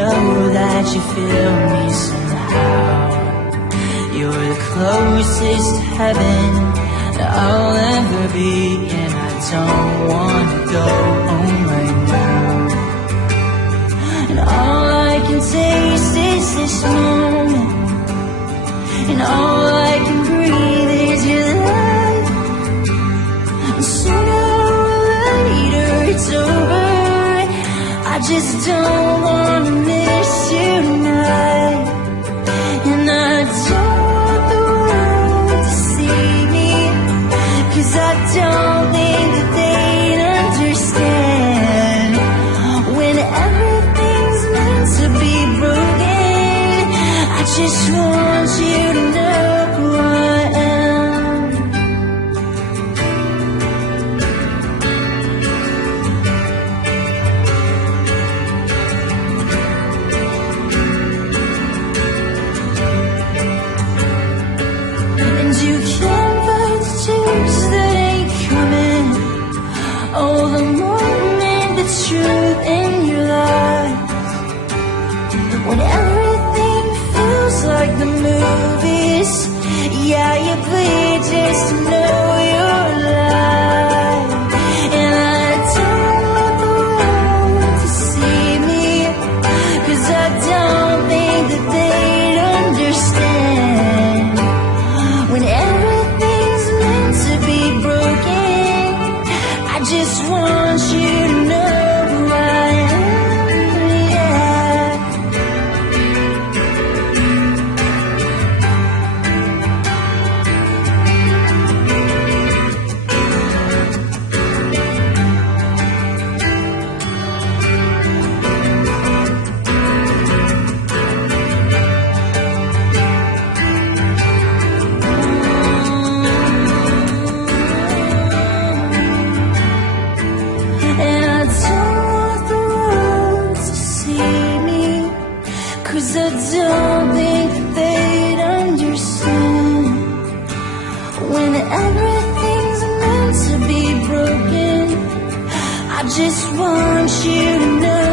know that you feel me somehow. You're the closest to heaven that I'll ever be, and I don't want to go home right now. And all I can taste is this moment, and all I can breathe is your love. And sooner or later it's over. I just don't want to miss you tonight. And I don't want the world to see me, 'cause I don't think that they'd understand. When everything's meant to be broken, I just want you to know who I am. And you can't fight the tears that ain't coming. Oh, the moment the truth in your life, when everything feels like the movies, yeah, you bleed just to know you're alive. And I don't want the world to see me, 'cause I don't think that they'd understand. When everything's meant to be broken, I just want you to know who I am, yeah. And I don't want the world to see me, 'cause I don't think that they'd understand. When everything's meant to be broken, I just want you to know